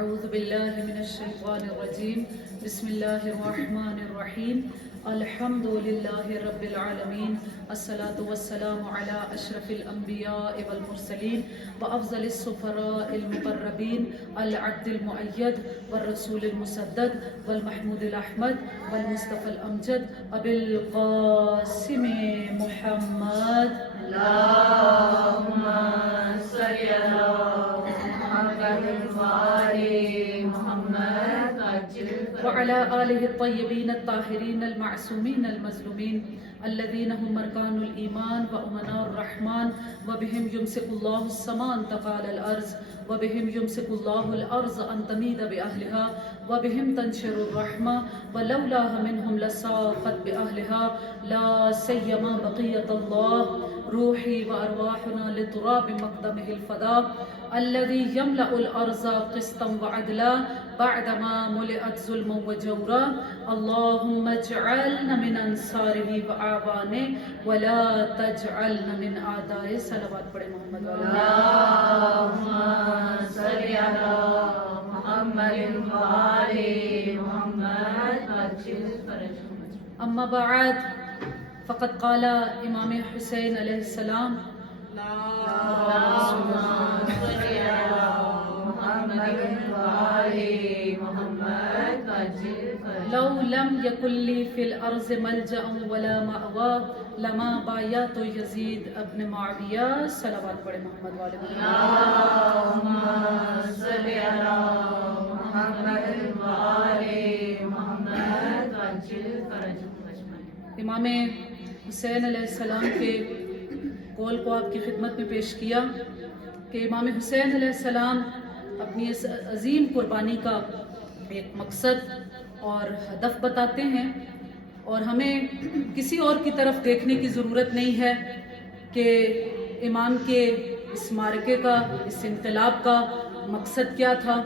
أعوذ بالله من الشيطان الرجيم بسم الله الرحمن الرحيم الحمد لله رب العالمين الصلاة والسلام على أشرف الأنبياء والمرسلين وأفضل السفراء المقربين العبد المؤيد والرسول المسدد والمحمود الأحمد والمصطفى الأمجد أبي القاسم محمد اللهم صل على محمد وآل محمد وعلى آله الطيبين الطاهرين المعصومين المظلومين الذين هم أركان الإيمان وأمناء الرحمن وبهم يمسك الله السماء أن تقال الأرض وبهم يمسك الله الأرض أن تميد بأهلها وبهم تنشر الرحمة ولولاها منهم لساقت بأهلها لا سيما بقية الله روحي وأرواحنا لتراب مقدمه الفداء الذي يملأ الأرض قسطا وعدلا بعدما ملئت ظلما وجورا اللهم اجعلنا من أنصاره وأعوانه ولا تجعلنا من أعدائه صلوات پڑھے محمد اللهم صل على محمد وآل محمد أما بعد فقد قال امام حسین علیہ السلام اللهم صل على محمد وآل محمد لو لم يكن لي في الأرض ملجأ ولا مأوى لما بايعت يزيد ابن معاوية صلوات پڑھے محمد والے اللهم صل على محمد وآل محمد امام حسین علیہ السلام کے قول کو آپ کی خدمت میں پیش کیا کہ امام حسین علیہ السلام اپنی اس عظیم قربانی کا ایک مقصد اور ہدف بتاتے ہیں اور ہمیں کسی اور کی طرف دیکھنے کی ضرورت نہیں ہے کہ امام کے اس معرکے کا اس انقلاب کا مقصد کیا تھا.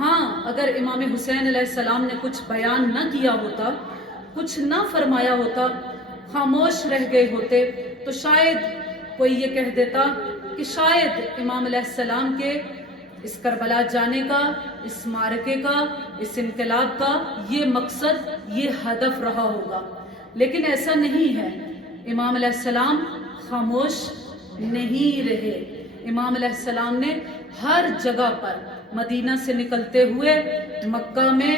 ہاں اگر امام حسین علیہ السلام نے کچھ بیان نہ کیا ہوتا، کچھ نہ فرمایا ہوتا، خاموش رہ گئے ہوتے تو شاید کوئی یہ کہہ دیتا کہ شاید امام علیہ السلام کے اس کربلا جانے کا، اس معرکے کا، اس انقلاب کا یہ مقصد، یہ ہدف رہا ہوگا. لیکن ایسا نہیں ہے. امام علیہ السلام خاموش نہیں رہے. امام علیہ السلام نے ہر جگہ پر مدینہ سے نکلتے ہوئے مکہ میں،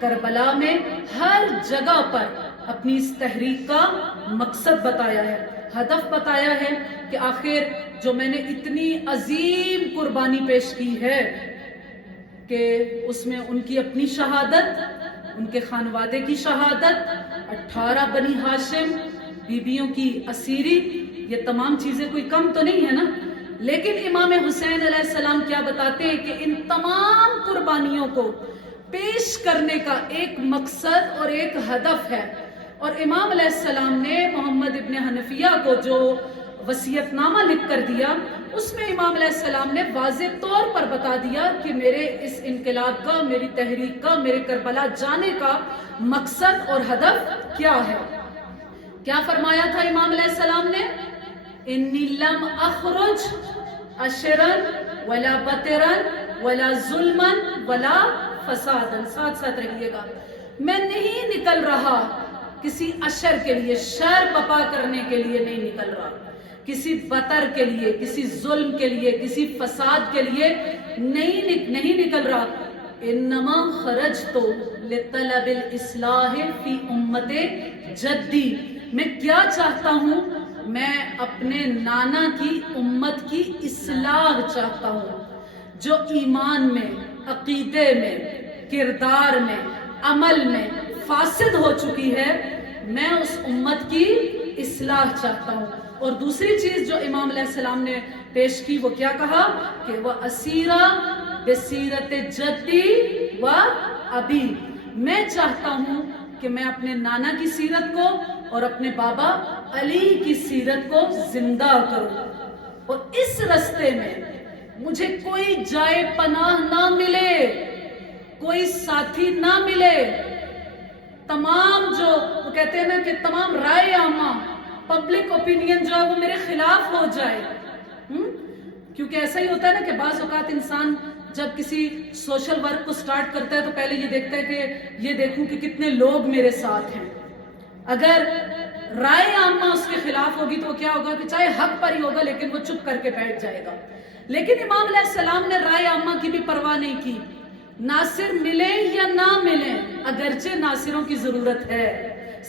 کربلا میں، ہر جگہ پر اپنی اس تحریک کا مقصد بتایا ہے، ہدف بتایا ہے کہ آخر جو میں نے اتنی عظیم قربانی پیش کی ہے کہ اس میں ان کی اپنی شہادت، ان کے خانوادے کی شہادت، 18 بنی ہاشم بیبیوں کی اسیری، یہ تمام چیزیں کوئی کم تو نہیں ہے نا. لیکن امام حسین علیہ السلام کیا بتاتے ہیں کہ ان تمام قربانیوں کو پیش کرنے کا ایک مقصد اور ایک ہدف ہے. اور امام علیہ السلام نے محمد ابن حنفیہ کو جو وصیت نامہ لکھ کر دیا، اس میں امام علیہ السلام نے واضح طور پر بتا دیا کہ میرے اس انقلاب کا، میری تحریک کا، میرے کربلا جانے کا مقصد اور ہدف کیا ہے. کیا فرمایا تھا امام علیہ السلام نے؟ انی لم اخرج اشرا ولا بطرا ولا ظلما ولا فسادا. ساتھ ساتھ رہیے گا. میں نہیں نکل رہا کسی اشر کے لیے، شر بپا کرنے کے لیے نہیں نکل رہا، کسی بطر کے لیے، کسی ظلم کے لیے، کسی فساد کے لیے نہیں نکل رہا. انما خرجت لطلب الاصلاح فی امت جدی. میں کیا چاہتا ہوں؟ میں اپنے نانا کی امت کی اصلاح چاہتا ہوں، جو ایمان میں، عقیدے میں، کردار میں، عمل میں فاسد ہو چکی ہے. میں اس امت کی اصلاح چاہتا ہوں. اور دوسری چیز جو امام علیہ السلام نے پیش کی وہ کیا کہا کہ وہ اسیرہ بسیرت جدی و ابی. میں چاہتا ہوں کہ میں اپنے نانا کی سیرت کو اور اپنے بابا علی کی سیرت کو زندہ کروں. اور اس رستے میں مجھے کوئی جائے پناہ نہ ملے، کوئی ساتھی نہ ملے. تمام جو وہ کہتے ہیں نا کہ تمام رائے عامہ، پبلک اوپینین جو ہے وہ میرے خلاف ہو جائے. کیونکہ ایسا ہی ہوتا ہے نا کہ بعض اوقات انسان جب کسی سوشل ورک کو سٹارٹ کرتا ہے تو پہلے یہ دیکھتا ہے کہ یہ دیکھوں کہ کتنے لوگ میرے ساتھ ہیں. اگر رائے عامہ اس کے خلاف ہوگی تو کیا ہوگا کہ چاہے حق پر ہی ہوگا لیکن وہ چپ کر کے بیٹھ جائے گا. لیکن امام علیہ السلام نے رائے عامہ کی بھی پرواہ نہیں کی. ناصر ملے یا نہ ملے، اگرچہ ناصروں کی ضرورت ہے،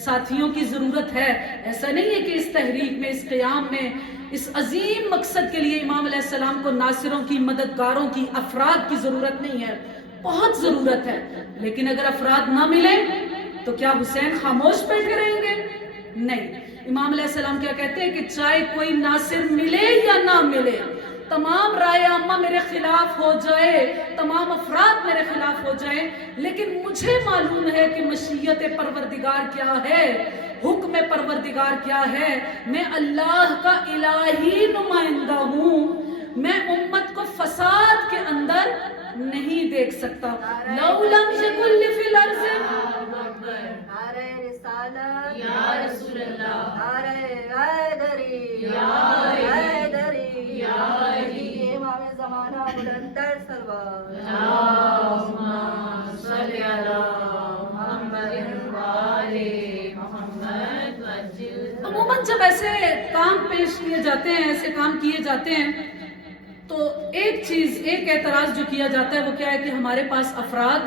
ساتھیوں کی ضرورت ہے. ایسا نہیں ہے کہ اس تحریک میں، اس قیام میں، اس عظیم مقصد کے لیے امام علیہ السلام کو ناصروں کی، مددگاروں کی، افراد کی ضرورت نہیں ہے. بہت ضرورت ہے. لیکن اگر افراد نہ ملے تو کیا حسین خاموش بیٹھے رہیں گے؟ نہیں. امام علیہ السلام کیا کہتے ہیں کہ چاہے کوئی ناصر ملے یا نہ ملے، تمام رائے عامہ میرے خلاف ہو جائے، تمام افراد میرے خلاف ہو جائیں، لیکن مجھے معلوم ہے کہ مشیت پروردگار کیا ہے، حکم پروردگار کیا ہے. میں اللہ کا الہی نمائندہ ہوں. میں امت کو فساد کے اندر نہیں دیکھ سکتا. لو لم یکن فی الارض نعرہ رسالت یا رسول اللہ، نعرہ حیدری یا حیدری یا علی، امام زمانہ بلندر سلوات. اللہم صلی علی محمد وآل محمد وسلم. عموماً جب ایسے کام پیش کیے جاتے ہیں، ایسے کام کیے جاتے ہیں، تو ایک چیز، ایک اعتراض جو کیا جاتا ہے وہ کیا ہے کہ ہمارے پاس افراد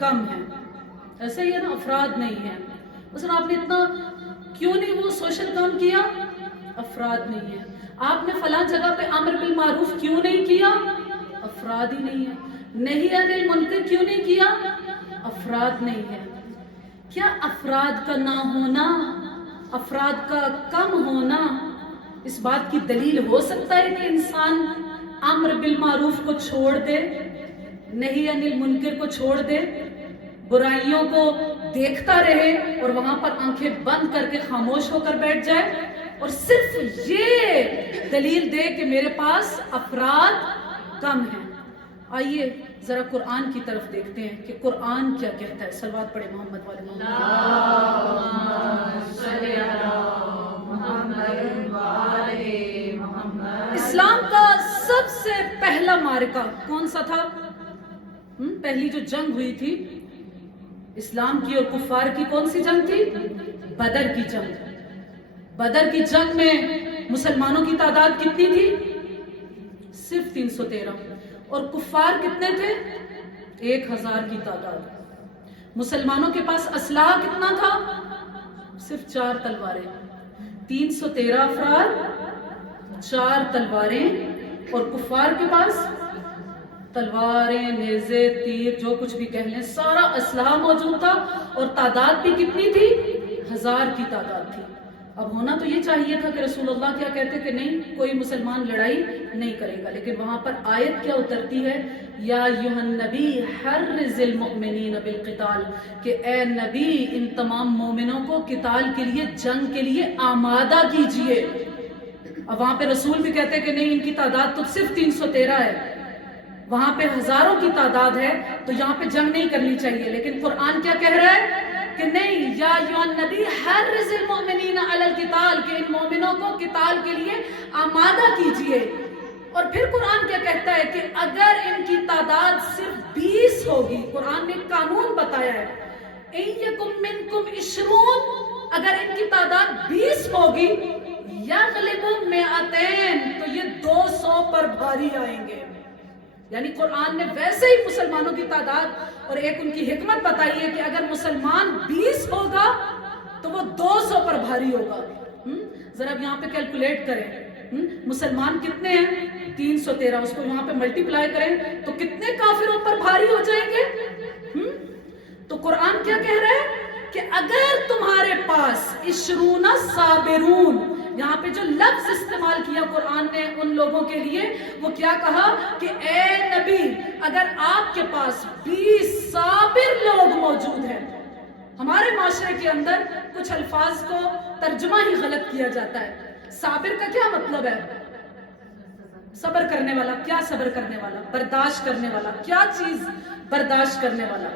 کم ہیں. ایسا ہی ہے نا، افراد نہیں ہیں. مثلا آپ نے اتنا کیوں نہیں وہ سوشل کام کیا؟ افراد نہیں ہیں. آپ نے فلاں جگہ پہ امر بالمعروف کیوں نہیں کیا؟ افراد ہی نہیں ہیں. نہی عن المنکر کیوں نہیں کیا؟ افراد نہیں ہیں. کیا افراد کا نہ ہونا، افراد کا کم ہونا اس بات کی دلیل ہو سکتا ہے کہ انسان امر بالمعروف کو چھوڑ دے، نہی عن المنکر کو چھوڑ دے، برائیوں کو دیکھتا رہے اور وہاں پر آنکھیں بند کر کے خاموش ہو کر بیٹھ جائے، اور صرف یہ دلیل دے کہ میرے پاس افراد کم ہیں؟ آئیے ذرا قرآن کی طرف دیکھتے ہیں کہ قرآن کیا کہتا ہے. صلوات پڑھے محمد والے محمد. اللہم صلی علی محمد وآل محمد. اسلام کا سب سے پہلا معرکہ کون سا تھا؟ پہلی جو جنگ ہوئی تھی اسلام کی اور کفار کی، کون سی جنگ تھی؟ بدر کی جنگ. بدر کی جنگ میں مسلمانوں کی تعداد کتنی تھی؟ صرف 313. اور کفار کتنے تھے؟ 1000 کی تعداد. مسلمانوں کے پاس اسلحہ کتنا تھا؟ صرف 4 تلواریں. 313 افراد، 4 تلواریں، اور کفار کے پاس تلواریں، نیزے، تیر، جو کچھ بھی کہہ لیں، سارا اسلحہ موجود تھا. اور تعداد بھی کتنی تھی؟ 1000 کی تعداد تھی. اب ہونا تو یہ چاہیے تھا کہ رسول اللہ کیا کہتے کہ نہیں، کوئی مسلمان لڑائی نہیں کرے گا. لیکن وہاں پر آیت کیا اترتی ہے؟ یا ایھا النبی حرض المؤمنین بالقتال، کہ اے نبی ان تمام مومنوں کو قتال کے لیے، جنگ کے لیے آمادہ کیجئے. اب وہاں پہ رسول بھی کہتے کہ نہیں، ان کی تعداد تو صرف 313 ہے، وہاں پہ ہزاروں کی تعداد ہے، تو یہاں پہ جنگ نہیں کرنی چاہیے. لیکن قرآن کیا کہہ رہا ہے کہ نہیں، یا ایھا النبی حرض المؤمنین علی القتال، کہ ان مومنوں کو قتال کے لیے آمادہ کیجئے. اور پھر قرآن کیا کہتا ہے کہ اگر ان کی تعداد صرف 20 ہوگی، قرآن نے ایک قانون بتایا ہے، ان یکم منکم 20، اگر ان کی تعداد 20 ہوگی، یغلبوا 200، تو یہ 200 پر بھاری آئیں گے. یعنی قرآن نے ویسے ہی مسلمانوں کی تعداد اور ایک ان کی حکمت بتائی ہے کہ اگر مسلمان 20 ہوگا تو وہ 200 پر بھاری ہوگا. ذرا اب یہاں پہ کیلکولیٹ کریں، مسلمان کتنے ہیں؟ 313. اس کو یہاں پہ ملٹی پلائی کریں تو کتنے کافروں پر بھاری ہو جائیں گے؟ تو قرآن کیا کہہ رہا ہے کہ اگر تمہارے پاس 20 صابرون، یہاں پہ جو لفظ استعمال کیا قرآن نے ان لوگوں کے لیے، وہ کیا کہا کہ اے نبی اگر آپ کے پاس 20 صابر لوگ موجود ہیں. ہمارے معاشرے کے اندر کچھ الفاظ کو ترجمہ ہی غلط کیا جاتا ہے. صابر کا کیا مطلب ہے؟ صبر کرنے والا. کیا صبر کرنے والا؟ برداشت کرنے والا. کیا چیز برداشت کرنے والا؟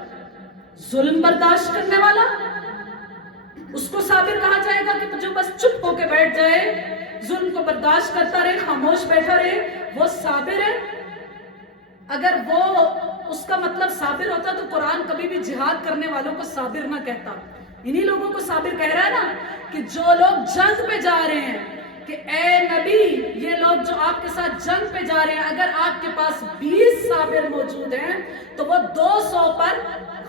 ظلم برداشت کرنے والا. اس کو صابر کہا جائے گا کہ جو بس چپ ہو کے بیٹھ جائے، ظلم کو برداشت کرتا رہے، خاموش بیٹھا رہے، وہ صابر ہے. اگر وہ اس کا مطلب صابر ہوتا تو قرآن کبھی بھی جہاد کرنے والوں کو صابر نہ کہتا. انہی لوگوں کو صابر کہہ رہا ہے نا کہ جو لوگ جنگ پہ جا رہے ہیں کہ اے نبی یہ لوگ جو آپ کے ساتھ جنگ پہ جا رہے ہیں اگر آپ کے پاس 20 صابر موجود ہیں تو وہ 200 پر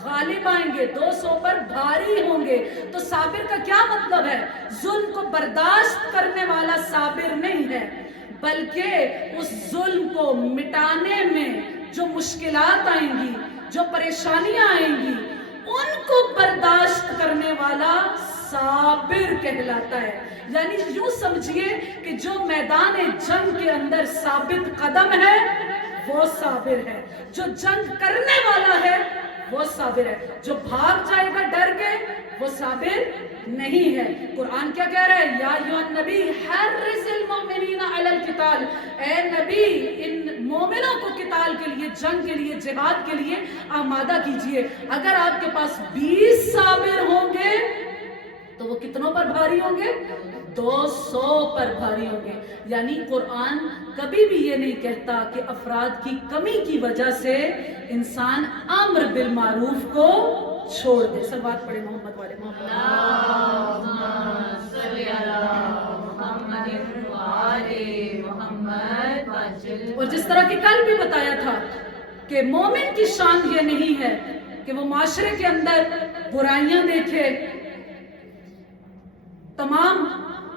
غالب آئیں گے, 200 پر بھاری ہوں گے. تو صابر کا کیا مطلب ہے؟ ظلم کو برداشت کرنے والا صابر نہیں ہے, بلکہ اس ظلم کو مٹانے میں جو مشکلات آئیں گی, جو پریشانیاں آئیں گی, ان کو برداشت کرنے والا صابر کہلاتا ہے. یعنی یوں سمجھیے کہ جو میدان جنگ کے اندر ثابت قدم ہے وہ صابر ہے, جو جنگ کرنے والا ہے وہ صابر ہے, جو بھاگ جائے گا ڈر کے وہ صابر نہیں ہے. قرآن کیا کہہ رہا ہے؟ یا ایھا النبی حرض المؤمنین علی القتال, اے نبی ان مومنوں کو قتال کے لیے, جنگ کے لیے, جہاد کے لیے آمادہ کیجئے. اگر آپ کے پاس 20 صابر ہوں گے تو وہ کتنوں پر بھاری ہوں گے؟ 200 پر بھاری ہوں گے. یعنی قرآن کبھی بھی یہ نہیں کہتا کہ افراد کی کمی کی وجہ سے انسان امر بالمعروف کو چھوڑ دے. صلوات پڑھے محمد والے محمد. اللہم صلی علی محمد وآل محمد وجل. اور جس طرح کہ کل بھی بتایا تھا کہ مومن کی شان یہ نہیں ہے کہ وہ معاشرے کے اندر برائیاں دیکھے, تمام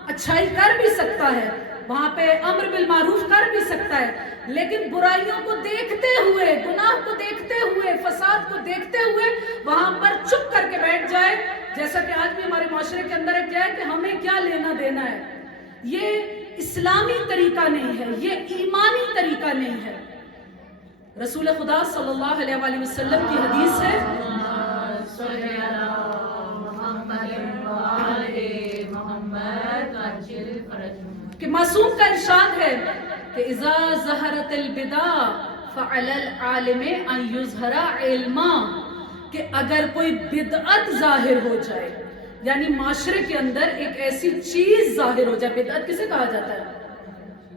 اچھائی کر بھی سکتا ہے, وہاں پہ امر بالمعروف کر بھی سکتا ہے, لیکن برائیوں کو دیکھتے ہوئے, گناہ کو دیکھتے ہوئے, فساد کو دیکھتے ہوئے وہاں پر چپ کر کے بیٹھ جائے. جیسا کہ آج بھی ہمارے معاشرے کے اندر کیا ہے کہ ہمیں کیا لینا دینا ہے. یہ اسلامی طریقہ نہیں ہے, یہ ایمانی طریقہ نہیں ہے. رسول خدا صلی اللہ علیہ وآلہ وسلم کی حدیث ہے صلی علی محمد وآل محمد وجل فرجهم کہ معصوم کا ارشاد ہے کہ اذا ظہرت البدع فعلی العالم ان یظہر علما, کہ اگر کوئی بدعت ظاہر ہو جائے, یعنی معاشرے کے اندر ایک ایسی چیز ظاہر ہو جائے. بدعت کسے کہا جاتا ہے؟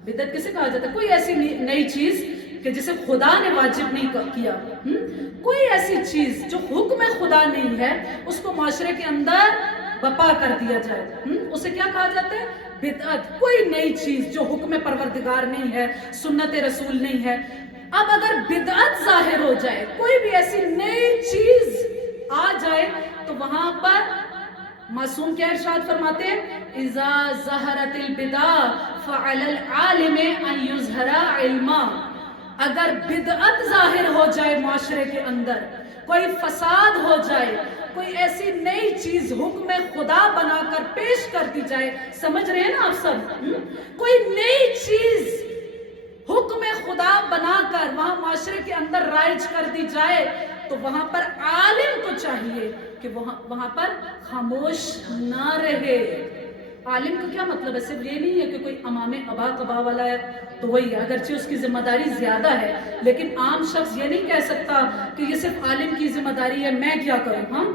بدعت کسے کہا جاتا ہے؟ کوئی ایسی نئی چیز کہ جسے خدا نے واجب نہیں کیا, کوئی ایسی چیز جو حکم خدا نہیں ہے اس کو معاشرے کے اندر بپا کر دیا جائے, اسے کیا کہا جاتا ہے؟ بدعت. کوئی نئی چیز جو حکم پروردگار نہیں ہے, سنت رسول نہیں ہے. اب اگر بدعت ظاہر ہو جائے, کوئی بھی ایسی نئی چیز آ جائے, تو وہاں پر معصوم کیا ارشاد فرماتے ہیں؟ اذا ظہرت البدع فعلی العالم ان یظہر علما. اگر بدعت ظاہر ہو جائے معاشرے کے اندر, کوئی فساد ہو جائے, کوئی ایسی نئی چیز حکم خدا بنا کر پیش کر دی جائے, سمجھ رہے ہیں نا آپ سب, کوئی نئی چیز حکم خدا بنا کر وہاں معاشرے کے اندر رائج کر دی جائے, تو وہاں پر عالم کو چاہیے کہ وہاں پر خاموش نہ رہے. عالم کا کیا مطلب ہے؟ صرف یہ نہیں ہے کہ کوئی امام ابا قبا والا ہے تو وہی ہے, اگرچہ اس کی ذمہ داری زیادہ ہے, لیکن عام شخص یہ نہیں کہہ سکتا کہ یہ صرف عالم کی ذمہ داری ہے, میں کیا کروں. ہاں,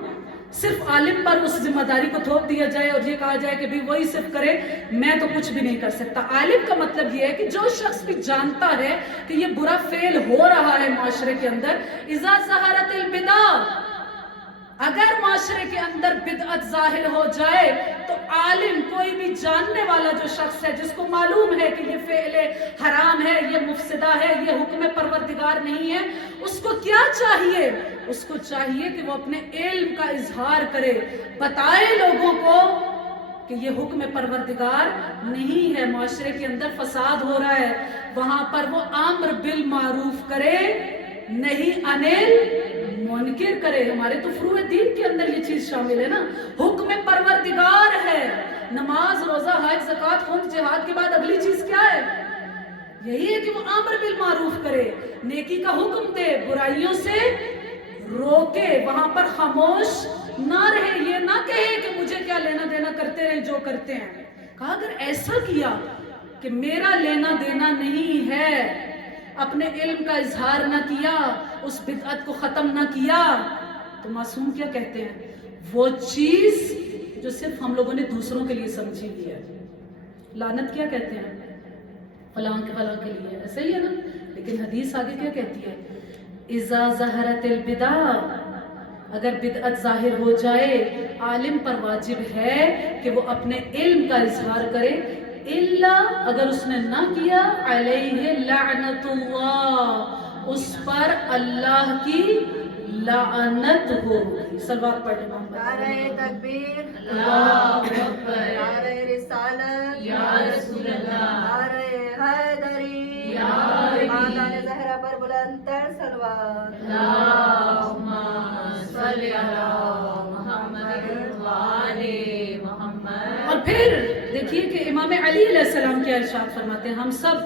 صرف عالم پر اس ذمہ داری کو تھوپ دیا جائے اور یہ کہا جائے کہ بھی وہی صرف کرے, میں تو کچھ بھی نہیں کر سکتا. عالم کا مطلب یہ ہے کہ جو شخص بھی جانتا ہے کہ یہ برا فعل ہو رہا ہے معاشرے کے اندر, اذا ظہرت البدع, اگر معاشرے کے اندر بدعت ظاہر ہو جائے تو عالم, کوئی بھی جاننے والا جو شخص ہے جس کو معلوم ہے کہ یہ فعل حرام ہے, یہ مفسدہ ہے, یہ حکم پروردگار نہیں ہے, اس کو کیا چاہیے؟ اس کو چاہیے کہ وہ اپنے علم کا اظہار کرے, بتائے لوگوں کو کہ یہ حکم پروردگار نہیں ہے, معاشرے کے اندر فساد ہو رہا ہے, وہاں پر وہ امر بالمعروف کرے, نہیں انل منکر کرے. ہمارے تو فروع دین کے اندر یہ چیز شامل ہے نا, حکم پروردگار ہے, نماز, روزہ, حج, زکوٰۃ, خمس, جہاد کے بعد اگلی چیز کیا ہے؟ یہی ہے کہ وہ امر بالمعروف کرے, نیکی کا حکم دے, برائیوں سے روکے, وہاں پر خاموش نہ رہے, یہ نہ کہے کہ مجھے کیا لینا دینا, کرتے رہے جو کرتے ہیں. کہا اگر ایسا کیا کہ میرا لینا دینا نہیں ہے, اپنے علم کا اظہار نہ کیا, اس بدعت کو ختم نہ کیا, تو معصوم کیا کہتے ہیں؟ وہ چیز جو صرف ہم لوگوں نے دوسروں کے لیے سمجھی ہوئی ہے. لعنت کیا کہتے ہیں؟ فلاں کے لیے, ایسا ہی ہے نا. لیکن حدیث آگے کیا کہتی ہے؟ اذا ظہرت البدع، اگر بدعت ظاہر ہو جائے عالم پر واجب ہے کہ وہ اپنے علم کا اظہار کرے، الا اگر اس نے نہ کیا علیہ لعنت اللہ، اس پر اللہ کی لعنت ہوگی. صلوات پڑھیں محمد. نعرہ تکبیر، اللہ اکبر، نعرہ رسالت، یا رسول اللہ، نعرہ حیدری، یا علی، خاندان زہرا پر بلند تر صلوات. اللہم صلی علی محمد وآل محمد. اور پھر دیکھیے کہ امام علی علیہ السلام کیا ارشاد فرماتے ہیں. ہم سب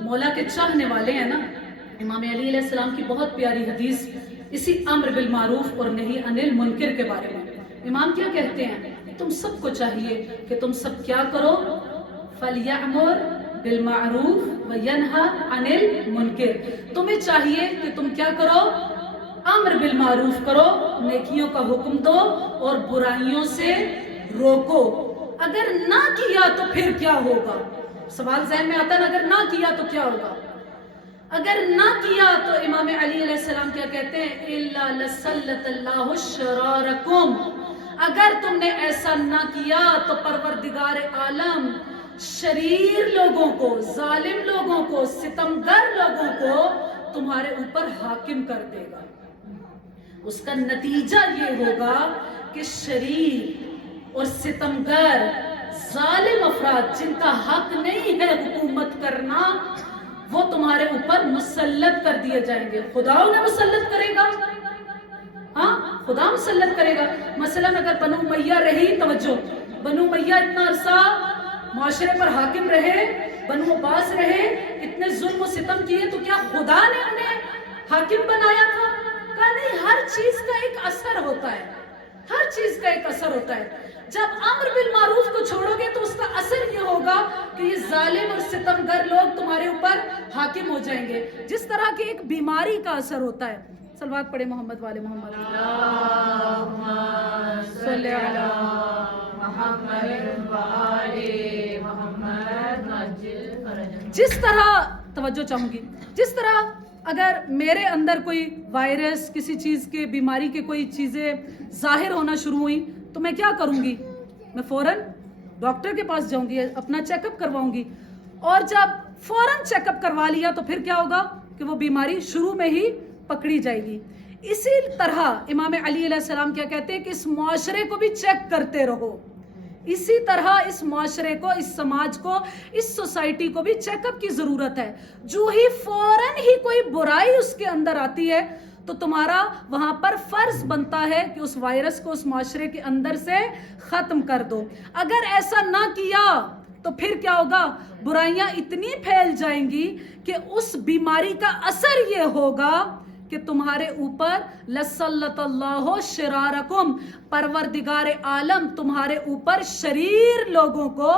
مولا کے چاہنے والے ہیں نا. امام علی علیہ السلام کی بہت پیاری حدیث اسی امر بالمعروف اور نہی عن المنکر کے بارے میں. امام کیا کہتے ہیں؟ تم سب کو چاہیے کہ تم سب کیا کرو؟ فَلْيَأْمُرْ بِالْمَعْرُوفِ وَيَنْهَى عَنِ الْمُنْكَرِ. تمہیں چاہیے کہ تم کیا کرو؟ امر بالمعروف کرو، نیکیوں کا حکم دو اور برائیوں سے روکو. اگر نہ کیا تو پھر کیا ہوگا؟ سوال ذہن میں آتا ہے نا، اگر نہ کیا تو کیا ہوگا؟ اگر نہ کیا تو امام علی علیہ السلام کیا کہتے ہیں؟ اِلَّا لَسَلَّتَ اللَّهُ شَرَارَكُمْ. اگر تم نے ایسا نہ کیا تو پروردگار عالم شریر لوگوں کو، ظالم لوگوں کو، ستمگر لوگوں کو تمہارے اوپر حاکم کر دے گا. اس کا نتیجہ یہ ہوگا کہ شریر اور ستمگر ظالم افراد جن کا حق نہیں ہے حکومت کرنا، وہ تمہارے اوپر مسلط کر دیے جائیں گے. خدا انہیں مسلط کرے گا. ہاں، خدا مسلط کرے گا. مثلا اگر بنو امیہ رہی، توجہ، بنو امیہ اتنا عرصہ معاشرے پر حاکم رہے، بنو عباس رہے، اتنے ظلم و ستم کیے، تو کیا خدا نے انہیں حاکم بنایا تھا؟ کہا نہیں. ہر چیز کا ایک اثر ہوتا ہے، ہر چیز کا ایک اثر ہوتا ہے. جب امر بالمعروف کو چھوڑو گے تو اس کا اثر یہ ہوگا کہ یہ ظالم اور ستمگر لوگ تمہارے اوپر حاکم ہو جائیں گے. جس طرح کی ایک بیماری کا اثر ہوتا ہے. صلوات پڑھے محمد والے محمد. اللہم صلی علی محمد وآل محمد عجل فرجنا. جس طرح، توجہ چاہوں گی، جس طرح اگر میرے اندر کوئی وائرس، کسی چیز کے بیماری کے کوئی چیزیں ظاہر ہونا شروع ہوئی تو میں کیا کروں گی؟ میں فوراً ڈاکٹر کے پاس جاؤں گی، اپنا چیک اپ کرواؤں گی. اور جب فوراً چیک اپ کروا لیا تو پھر کیا ہوگا کہ وہ بیماری شروع میں ہی پکڑی جائے گی. اسی طرح امام علی علیہ السلام کیا کہتے ہیں کہ اس معاشرے کو بھی چیک کرتے رہو. اسی طرح اس معاشرے کو، اس سماج کو، اس سوسائٹی کو بھی چیک اپ کی ضرورت ہے. جو ہی فوراً ہی کوئی برائی اس کے اندر آتی ہے تو تمہارا وہاں پر فرض بنتا ہے کہ اس وائرس کو اس معاشرے کے اندر سے ختم کر دو. اگر ایسا نہ کیا تو پھر کیا ہوگا؟ برائیاں اتنی پھیل جائیں گی کہ اس بیماری کا اثر یہ ہوگا کہ تمہارے اوپر لسلط اللہ شرارکم، پروردگار عالم تمہارے اوپر شریر لوگوں کو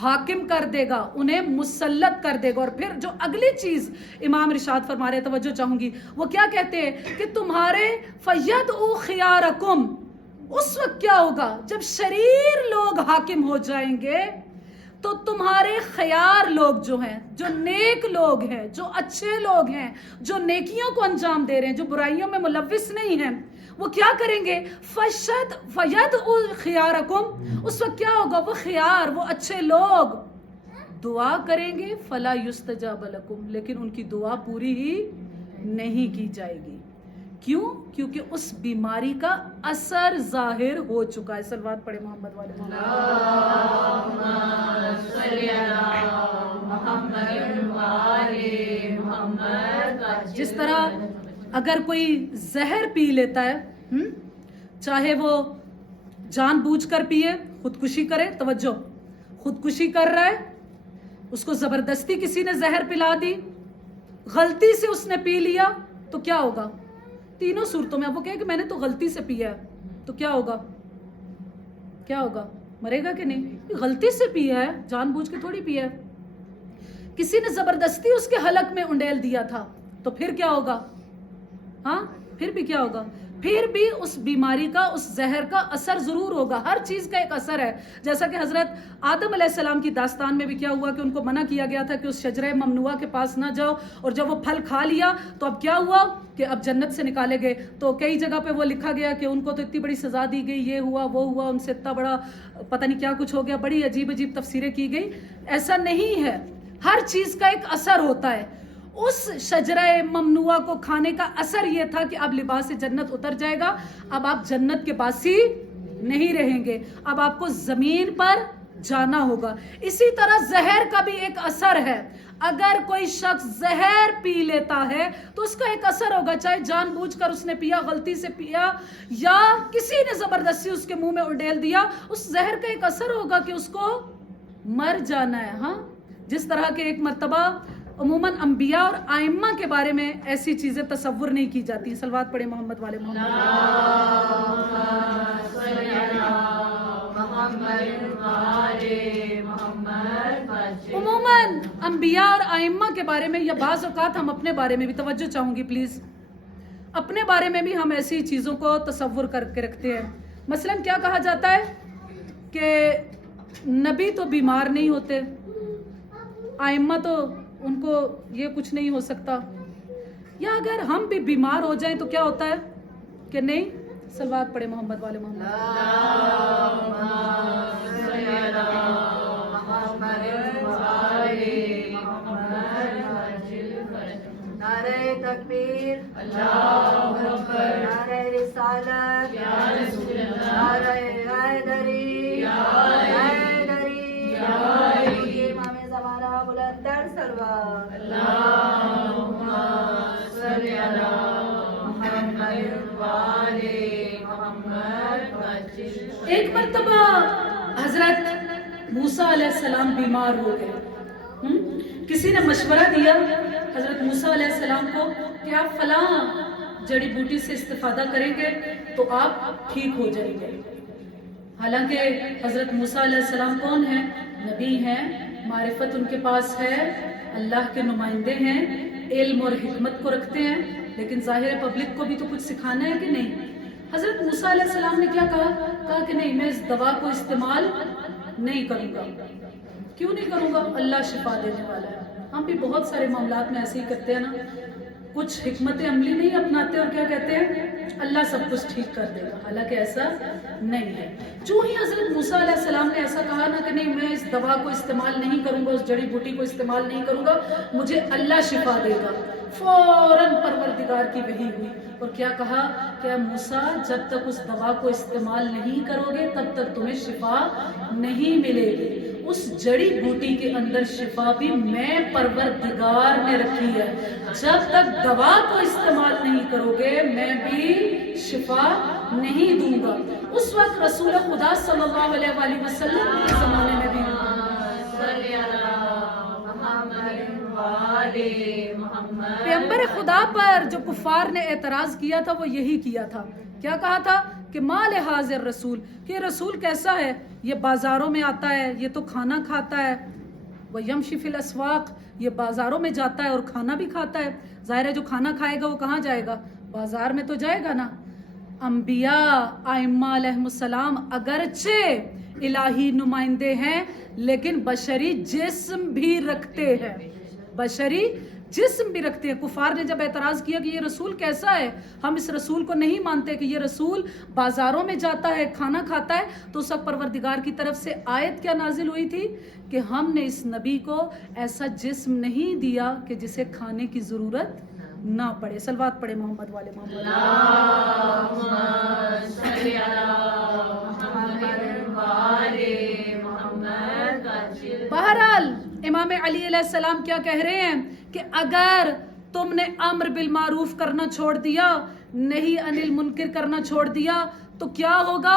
حاکم کر دے گا، انہیں مسلط کر دے گا. اور پھر جو اگلی چیز امام ارشاد فرما رہے، توجہ چاہوں گی، وہ کیا کہتے ہیں کہ تمہارے فَيَدْعُوا خِيَارَكُمْ. اس وقت کیا ہوگا جب شریر لوگ حاکم ہو جائیں گے تو تمہارے خیار لوگ جو ہیں، جو نیک لوگ ہیں، جو اچھے لوگ ہیں، جو نیکیوں کو انجام دے رہے ہیں، جو برائیوں میں ملوث نہیں ہیں، وہ کیا کریں گے؟ فَيَدْعُوا خِيَارَكُمْ. اس وقت کیا ہوگا؟ وہ خیار، وہ اچھے لوگ دعا کریں گے فَلَا يُسْتَجَابَ لَكُمْ، لیکن ان کی دعا پوری ہی نہیں کی جائے گی. کیوں؟ کیونکہ اس بیماری کا اثر ظاہر ہو چکا ہے. صلوات پڑھے محمد والے محمد. اللہم صلی علی محمد وآل محمد. جس طرح اگر کوئی زہر پی لیتا ہے، چاہے وہ جان بوجھ کر پیے، خودکشی کرے، توجہ، خودکشی کر رہا ہے، اس کو زبردستی کسی نے زہر پلا دی، غلطی سے اس نے پی لیا، تو کیا ہوگا؟ تینوں صورتوں میں اب وہ کہے کہ میں نے تو غلطی سے پیا ہے، تو کیا ہوگا؟ کیا ہوگا؟ مرے گا کہ نہیں؟ غلطی سے پیا ہے، جان بوجھ کے تھوڑی پیا ہے. کسی نے زبردستی اس کے حلق میں انڈیل دیا تھا، تو پھر کیا ہوگا؟ ہاں، پھر بھی کیا ہوگا؟ پھر بھی اس بیماری کا اس زہر کا اثر ضرور ہوگا. ہر چیز کا ایک اثر ہے. جیسا کہ حضرت آدم علیہ السلام کی داستان میں بھی کیا ہوا کہ ان کو منع کیا گیا تھا کہ اس شجرہ ممنوعہ کے پاس نہ جاؤ, اور جب وہ پھل کھا لیا تو اب کیا ہوا کہ اب جنت سے نکالے گئے. تو کئی جگہ پہ وہ لکھا گیا کہ ان کو تو اتنی بڑی سزا دی گئی, یہ ہوا وہ ہوا, ان سے اتنا بڑا پتہ نہیں کیا کچھ ہو گیا, بڑی عجیب عجیب تفسیریں کی گئی. ایسا نہیں ہے, ہر چیز کا ایک اثر ہوتا ہے. اس شجرہ ممنوعہ کو کھانے کا اثر یہ تھا کہ اب لباس جنت اتر جائے گا, اب آپ جنت کے باسی نہیں رہیں گے, اب آپ کو زمین پر جانا ہوگا. اسی طرح زہر کا بھی ایک اثر ہے. اگر کوئی شخص زہر پی لیتا ہے تو اس کا ایک اثر ہوگا, چاہے جان بوجھ کر اس نے پیا, غلطی سے پیا, یا کسی نے زبردستی اس کے منہ میں اڈیل دیا, اس زہر کا ایک اثر ہوگا کہ اس کو مر جانا ہے. ہاں, جس طرح کے ایک مرتبہ عموماً انبیاء اور ائمہ کے بارے میں ایسی چیزیں تصور نہیں کی جاتی. صلوات پڑھے محمد والے محمد. عموماً انبیاء اور ائمہ کے بارے میں, یا بعض اوقات ہم اپنے بارے میں بھی, توجہ چاہوں گی پلیز, اپنے بارے میں بھی ہم ایسی چیزوں کو تصور کر کے رکھتے ہیں. مثلاً کیا کہا جاتا ہے کہ نبی تو بیمار نہیں ہوتے, ائمہ تو ان کو یہ کچھ نہیں ہو سکتا, یا اگر ہم بھی بیمار ہو جائیں تو کیا ہوتا ہے کہ نہیں. صلوات پڑھے محمد والے محمد. نعرہ تکبیر, نعرہ رسالت, نعرہ حیدری, حیدری, امام زمانہ بلند تر سلوات. ایک مرتبہ حضرت موسیٰ علیہ السلام بیمار ہو گئے. کسی نے مشورہ دیا حضرت موسیٰ علیہ السلام کو کہ آپ فلاں جڑی بوٹی سے استفادہ کریں گے تو آپ ٹھیک ہو جائیں گے. حالانکہ حضرت موسیٰ علیہ السلام کون ہیں؟ نبی ہیں, معرفت ان کے پاس ہے, اللہ کے نمائندے ہیں, علم اور حکمت کو رکھتے ہیں, لیکن ظاہر پبلک کو بھی تو کچھ سکھانا ہے کہ نہیں. حضرت موسیٰ علیہ السلام نے کیا کہا کہ نہیں, میں اس دوا کو استعمال نہیں کروں گا. کیوں نہیں کروں گا؟ اللہ شفا دینے والا ہے. ہم بھی بہت سارے معاملات میں ایسے ہی کرتے ہیں نا, کچھ حکمت عملی نہیں اپناتے اور کیا کہتے ہیں اللہ سب کچھ ٹھیک کر دے گا, حالانکہ ایسا نہیں ہے. جو ہی حضرت موسیٰ علیہ السلام نے ایسا کہا نا کہ نہیں میں اس دوا کو استعمال نہیں کروں گا, اس جڑی بوٹی کو استعمال نہیں کروں گا, مجھے اللہ شفا دے گا, فوراً پروردگار کی وحی ہوئی اور کیا کہا کہ موسیٰ جب تک اس دوا کو استعمال نہیں کرو گے تب تک تمہیں شفا نہیں ملے گی. اس جڑی بوٹی کے اندر شفا بھی میں پروردگار نے رکھی ہے. جب تک دوا کو استعمال نہیں کرو گے میں بھی شفا نہیں دوں گا. اس وقت رسول خدا صلی اللہ علیہ وآلہ وسلم کے زمانے میں بھی پیغمبر خدا پر جو کفار نے اعتراض کیا تھا وہ یہی کیا تھا. کیا کہا تھا کہ ما لحاظر رسول, کہ رسول کیسا ہے, یہ بازاروں میں آتا ہے, یہ تو کھانا کھاتا ہے, وہ یمشی فی الاسواق, یہ بازاروں میں جاتا ہے اور کھانا بھی کھاتا ہے. ظاہر ہے جو کھانا کھائے گا وہ کہاں جائے گا, بازار میں تو جائے گا نا. انبیاء ائمہ علیہم السلام اگرچہ الہی نمائندے ہیں لیکن بشری جسم بھی رکھتے ہیں, بشری جسم بھی رکھتے ہیں. کفار نے جب اعتراض کیا کہ یہ رسول کیسا ہے, ہم اس رسول کو نہیں مانتے کہ یہ رسول بازاروں میں جاتا ہے کھانا کھاتا ہے, تو اس وقت پروردگار کی طرف سے آیت کیا نازل ہوئی تھی کہ ہم نے اس نبی کو ایسا جسم نہیں دیا کہ جسے کھانے کی ضرورت نہ پڑے. صلوات پڑھے محمد والے محمد. بہرحال امام علی علیہ السلام کیا کہہ رہے ہیں کہ اگر تم نے امر بالمعروف کرنا چھوڑ دیا, نہیں انل منکر کرنا چھوڑ دیا, تو کیا ہوگا؟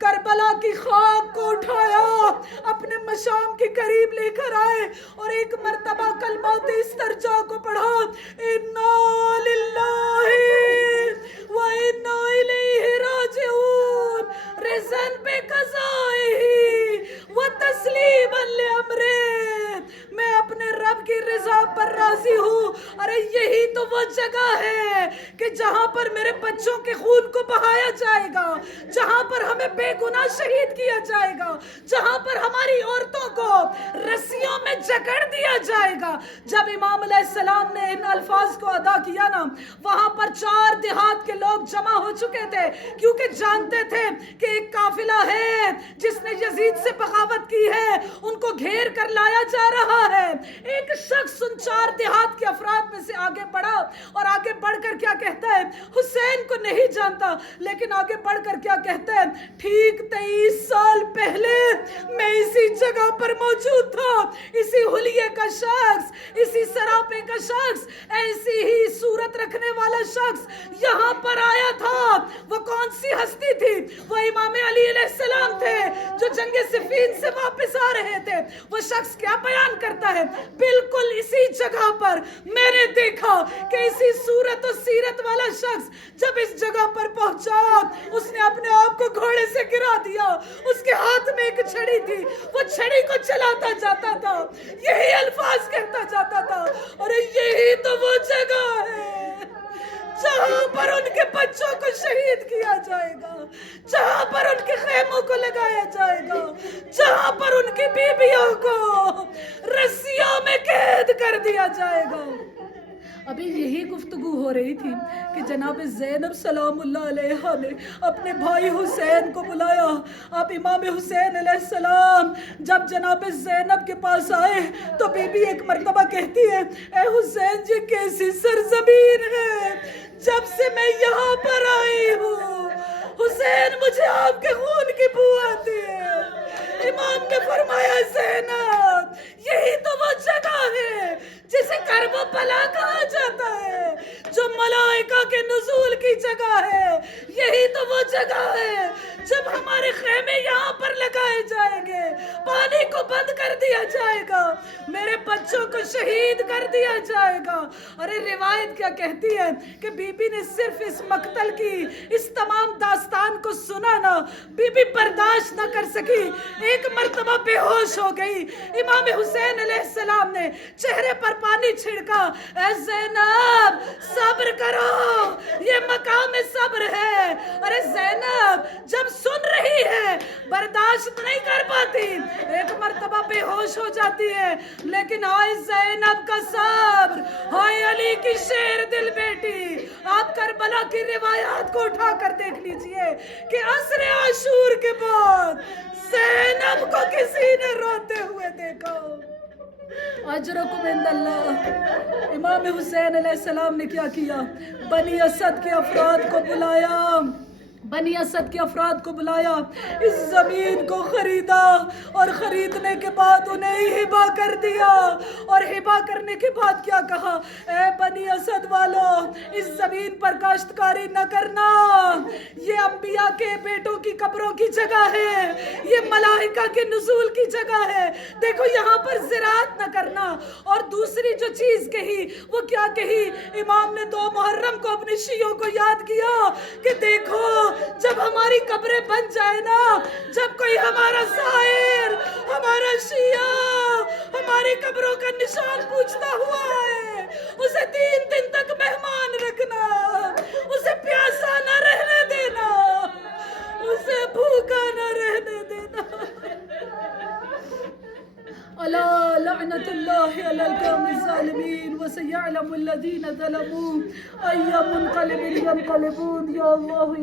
کربلا کی خاک کو اٹھایا، اپنے مشام کے قریب لے کر آئے اور ایک مرتبہ کلمات استرجاع کو پڑھا، انا للہ و انا الیہ راجعون، رضاً بقضائہ و تسلیما لامرہ، میں اپنے رب کی رضا پر راضی ہوں۔ ارے یہی تو وہ جگہ ہے کہ جہاں پر میرے بچوں کے خون کو بہایا جائے گا، جہاں پر ہمیں بے گناہ شہید کیا جائے گا، جہاں پر ہماری عورتوں کو رسیوں میں جکڑ دیا جائے گا۔ جب امام علیہ السلام نے ان الفاظ کو ادا کیا نا، وہاں پر 4 دیہات کے لوگ جمع ہو چکے تھے، کیونکہ جانتے تھے کہ ایک قافلہ ہے جس نے یزید سے بغاوت کی ہے، ان کو گھیر کر لایا جا رہا ہے۔ ایک شخص ان 4 دیہات کے افراد میں سے آگے بڑھا اور آگے بڑھ کر کیا کہتا ہے؟ حسین کو نہیں جانتا، لیکن آگے بڑھ کر کیا کہتا ہے؟ ٹھیک 23 سال پہلے میں اسی جگہ پر موجود تھا، اسی حلیے کا شخص، اسی سراپے کا شخص، ایسی ہی صورت رکھنے والا شخص یہاں پر آیا تھا۔ وہ کون سی ہستی تھی؟ وہ امام علی علیہ السلام تھے جو جنگ صفین سے واپس آ رہے تھے۔ وہ شخص کیا بیان کرتا ہے؟ بالکل اسی جگہ پر میں نے دیکھا کہ اسی صورت و سیرت والا شخص جب اس جگہ پر پہنچا، اس نے اپنے آپ کو گھوڑے سے گرا دیا، اس کے ہاتھ میں ایک چھڑی تھی، وہ چھڑی کو چلاتا جاتا تھا، یہی الفاظ کہتا جاتا تھا، اور یہی تو وہ جگہ ہے جہاں پر ان کے بچوں کو شہید کیا جائے گا، جہاں پر ان کے خیموں کو لگایا جائے گا، جہاں پر ان کی بیویوں کو رسیوں میں قید کر دیا جائے گا۔ ابھی یہی گفتگو ہو رہی تھی کہ جناب زینب سلام اللہ علیہا نے اپنے بھائی حسین کو بلایا۔ اب امام حسین علیہ السلام جب جناب زینب کے پاس آئے تو بی بی ایک مرتبہ کہتی ہے، اے حسین جی کیسی سرزمین ہے، جب سے میں یہاں پر آئی ہوں حسین مجھے آپ کے خون کی بو آتی ہے۔ امام نے فرمایا، زینب یہی تو وہ جگہ ہے جسے کربلا کہا جاتا ہے، جو ملائکہ کے نزول کی جگہ ہے، یہی تو وہ جگہ ہے جب ہمارے خیمے یہاں پر لگائے جائیں گے، پانی کو بند کر دیا جائے گا، میرے بچوں کو شہید کر دیا جائے گا۔ ارے روایت کیا کہتی ہے کہ بی بی نے صرف اس مقتل کی اس تمام داستان کو سنا نا، بی بی برداشت نہ کر سکی، ایک مرتبہ بے ہوش ہو گئی۔ امام حسین علیہ السلام نے چہرے پر پانی چھڑکا، اے زینب صبر کرو، یہ مقام صبر ہے۔ ارے زینب جب سن رہی ہے برداشت نہیں کر پاتی، ایک مرتبہ بے ہوش ہو جاتی ہے، لیکن ہائے زینب کا صبر، ہائے علی کی شیر دل بیٹی۔ آپ کربلا کی روایات کو اٹھا کر دیکھ لیجئے کہ عصر عاشور کے بعد زینب کو کسی نے روتے ہوئے دیکھا۔ اجرکم عند اللہ۔ امام حسین علیہ السلام نے کیا کیا؟ بنی اسد کے افراد کو بلایا، بنی اسد کے افراد کو بلایا، اس زمین کو خریدا اور خریدنے کے بعد انہیں ہبا کر دیا، اور ہبا کرنے کے بعد کیا کہا؟ اے بنی اسد والو، اس زمین پر کاشتکاری نہ کرنا، یہ انبیاء کے بیٹوں کی قبروں کی جگہ ہے، یہ ملائکہ کے نزول کی جگہ ہے، دیکھو یہاں پر زراعت نہ کرنا۔ اور دوسری جو چیز کہی وہ کیا کہی؟ امام نے 2 محرم کو اپنے شیعوں کو یاد کیا کہ دیکھو جب ہماری قبریں بن جائے نا، جب کوئی ہمارا زائر، ہمارا شیعہ ہماری قبروں کا نشان پوچھتا ہوا ہے، اسے 3 دن تک مہمان رکھنا، اسے پیاسا نہ رہنے دینا، اسے بھوکا نہ رہنے دینا۔ الا لعنت اللہ علی القوم الظالمین وسیعلم الذین ظلموا ای منقلب ینقلبون۔ یا اللہ